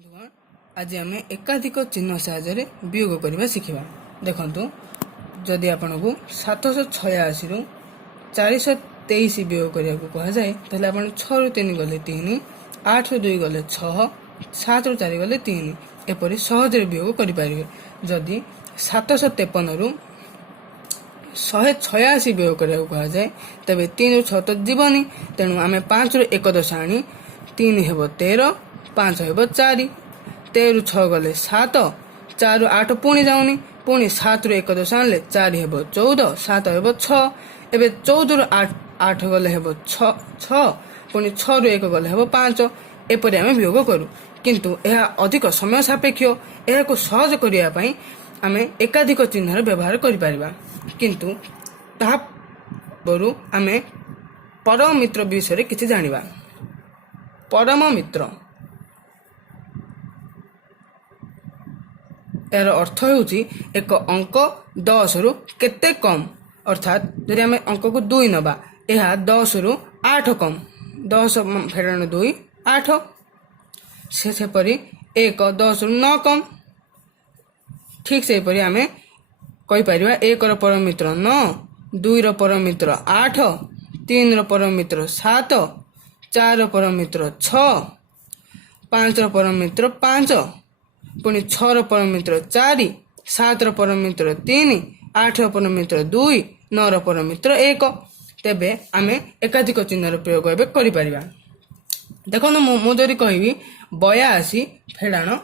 बंधुगण आज आम एकाधिक चिन्ह साहाय्य वियोग करने शिखा। देखु जदि आपन को 786 रु 423 वियोग करने को कहुए तेल आप 6 रु 3 गले 3, 8 रु 2 गले 6, 7 रु 4 गले 3 एपरी सहज वियोग करें। जदि 753 रु 186 वियोग करने को कहुए तेज 3 रु 6 तो जीवनी। तेणु आम 5 रु 1 दश आनी 3 हेब 13, 5 हेब 4, 13 रु 6 गले 7, 4 रु 8 पुणी जाऊनी, पुणी 7 रु 1 दश आने 4 हेब 14, 7 हेब 6, एवं 14 रु 8 गले हेब 6, पुणी 6 रु 1 गले हेब 5 एपरी आम वियोग करूँ। किंतु यह अधिक समय सापेक्ष, यह सहज करने आम एकाधिक चिन्हर व्यवहार करें। किंतु ताहा बरु आम परम मित्र विषय किसी जानिबा। परम मित्र यार अर्थ होउची एक अंक 10 रु केते कम, अर्थात यदि आम अंक को 2 नबा यह 10 रु 8 कम, 10 फेराण 2 8 सेपरी 1 10 रु 9 कम। ठीक से परी आम कहीपर 1 परम मित्र 9, 2 परम मित्र 8, 3 परम मित्र 7, 4 परम मित्र 6, 5 परम मित्र 5, पुणी 6 परम मित्र 4, 7 परम मित्र 3, 8 परम मित्र 2, 9 परम मित्र 1। तेबे आम एकाधिक चिन्हर प्रयोग करें। देखो मुझे कहबी 82 फेड़ाण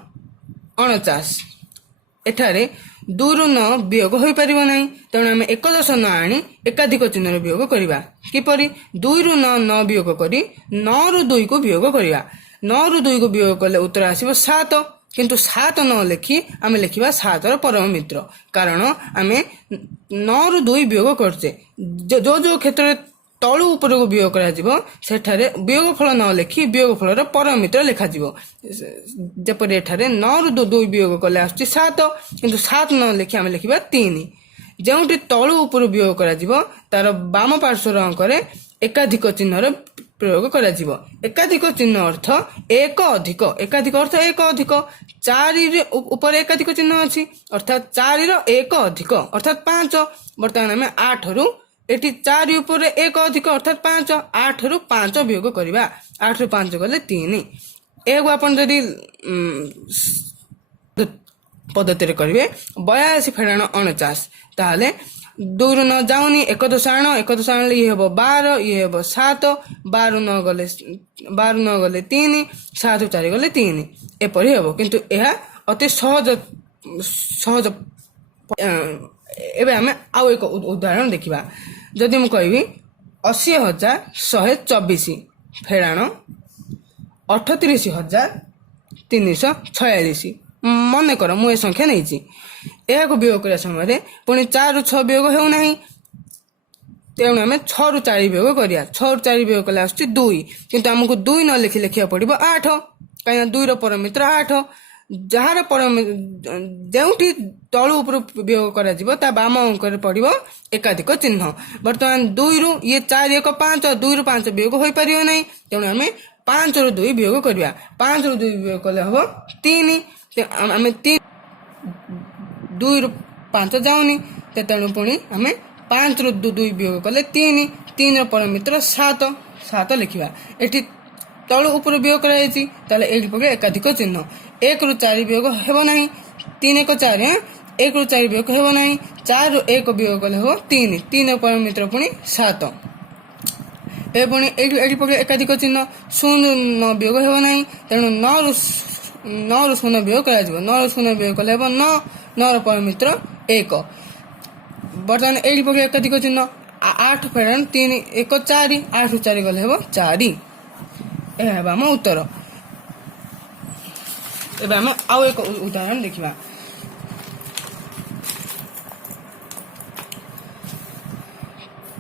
49 एठारे 2 रु 9 वियोग हो पार ना। तेणु आम 1 दश 9 आनी एकाधिक चिन्हर वियोग करवा। किपरि 2 रु 9 9 वियोग करी 9 रु 2 को वियोग करवा। 9 रु 2 को वियोग कले उत्तर आसब 7, किंतु 7 न लिखि आम लिखा 7 परम मित्र, कारण आम 9 रु 2 वियोग करचे। जो जो क्षेत्र तलु उपर को वियोग कर वियोग फल न लिखि वियोग फल परम मित्र लिखा जपरी एठारे 9 रु 2 वियोग कले आस 7, किंतु 7 न लिखि आम लिखा 3। जोटी तलु उपर वियोग तार बाम पार्श्वर अंकरे एकाधिक चिन्हर प्रयोग कर। एकाधिक चिन्ह अर्थ एक अधिक, एकाधिक अर्थ एक अधिक, 4 ऊपर एकाधिक चिन्ह अच्छी अर्थात 4 रो 1 अधिक अर्थात 5। बर्तमान आम 8 रु एटी 4 ऊपर 1 अधिक अर्थात 5, 8 रु 5 वियोग करवा। 8 रु 5 गले 3। एक आपन जदि पद्धति करेंगे 82 फेड़ाण 49 ताहले 2 रु 9 जाऊनी 1 दश आण, 1 दश आने ये हम 12, ये हम 7, 12 9 गले 3, 7 4 गले 3 एपरी हम। किंतु यह अति सहज एवं आम आउ एक उदाहरण देखा। जदि मु कहबी 80,124 फेड़ाण 38,346 मन कर मुझे संख्या नहीं यह वियोग करने समय पुणी 4 रु 6 वियोग होना। तेणु आम 6 रु 4 वियोग करा। 6 रु 4 वियोग कले आस 2, किंतु आमको 2 न लिखि लिखा पड़ो 8, कहीं 2 परम मित्र 8। जार परम जोटी तलु उपर वियोग कर बाम अंक पड़ो एकाधिक चिन्ह। बर्तमान 2 रु ये 4 1 5, 2 रु 5 वियोग हो पार ना। तेणु आम 5 रु 2 वियोग करवा। 5 रु 2 वियोग कले हम 3, आम 3 2 रु 5 जाऊनी, तेणु पुणी आम 5 रु 2 वियोग कले 3, 3 परम मित्र 7 लिखा। एटी तलु उपर वियोग कर एकाधिक चिन्ह। 1 रु 4 वियोग हेब ना, 3 1 4, 1 रु 4 वियोग हेब ना, 4 रु 1 वियोग कले हम 3, 3 परम मित्र पुणी 7 पुणी एकाधिक चिन्ह। 0 वियोग हेब ना, तेणु 9 रु 0 वियोग कर 9 रु 0 वियोग कले 9, 9 परम मित्र 1। बर्तमान ये एकाधिक चिन्ह 8 फेड़ाण 3 1 4, 8 रु 4 गले 4। यह आम उत्तर। एवं आम आउ एक उदाहरण देखा।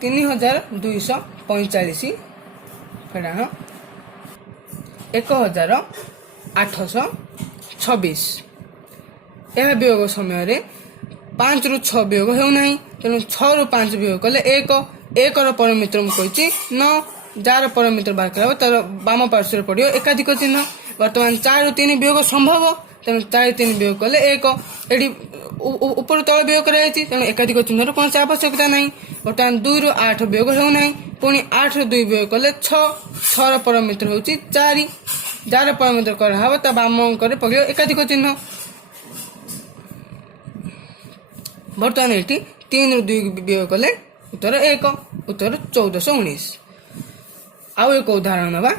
3,245 फेड़ाण 1,826 यह वियोग समय 5 रु 6 वियोग होना। तेणु 6 रु 5 वियोग कले 1 परम मित्र मुझे 9, जार परम मित्र बाहर कर तार बाम पार्श्व पड़ो एकाधिक चिन्ह। बर्तमान 4 ରୁ 3 वियोग संभव तेणु 4 3 वियोग कले 1 एटी ऊपर तल वियोग कराई तेणु एकाधिक चिन्हर कौन आवश्यकता नहीं। बर्तमान 2 ରୁ 8 वियोग हो ना पुणी 8 ରୁ 2 वियोग कले 6 6 परमित्र हूँ 4 जार परमित्र कराव ता बाम अंक पड़े एकाधिक चिन्ह। बर्तमान ये 3 ରୁ 2 वियोग कले उत्तर 1 उत्तर 1419। आउ एक उदाहरण ना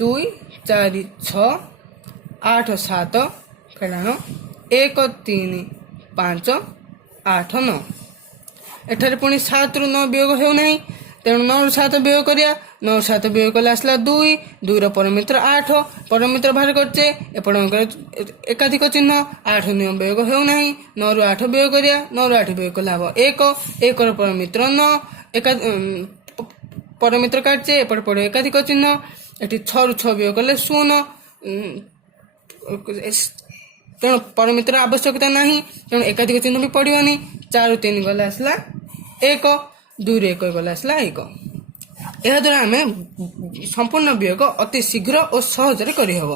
2 4 6 8 7 फेराण 1 3 5 8 9 एठारे पुणी 7 ରୁ 9 वियोग हो ना तेणु 9 ରୁ 7 वियोग करिया 9 ରୁ 7 वियोग कले आसला 2 2 ର परमित्र 8 परमित्र बाहर करचे एपट एकाधिक चिन्ह 8 नियम वियोग हो ना 9 ରୁ 8 वियोग करिया 9 ରୁ 8 वियोग कले हम 1 1 ର परमित्र 9 परमित्र काटचे एपट पड़े एकाधिक चिन्ह एटी 6 ରୁ 6 वियोग कले 0 तेणु परमित्र आवश्यकता नहीं तेणु एकाधिक चिन्ह भी पड़ोनी 4 ରୁ 3 गले आसला 1 2 ରୁ 1 गले आसला 1। यह द्वारा आम संपूर्ण वियोग अति शीघ्र और सहजरे करहब।